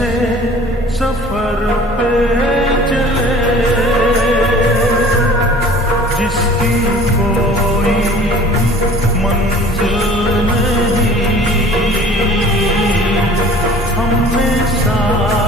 से सफर पे चले, जिसकी कोई मंजिल नहीं, हमने साथ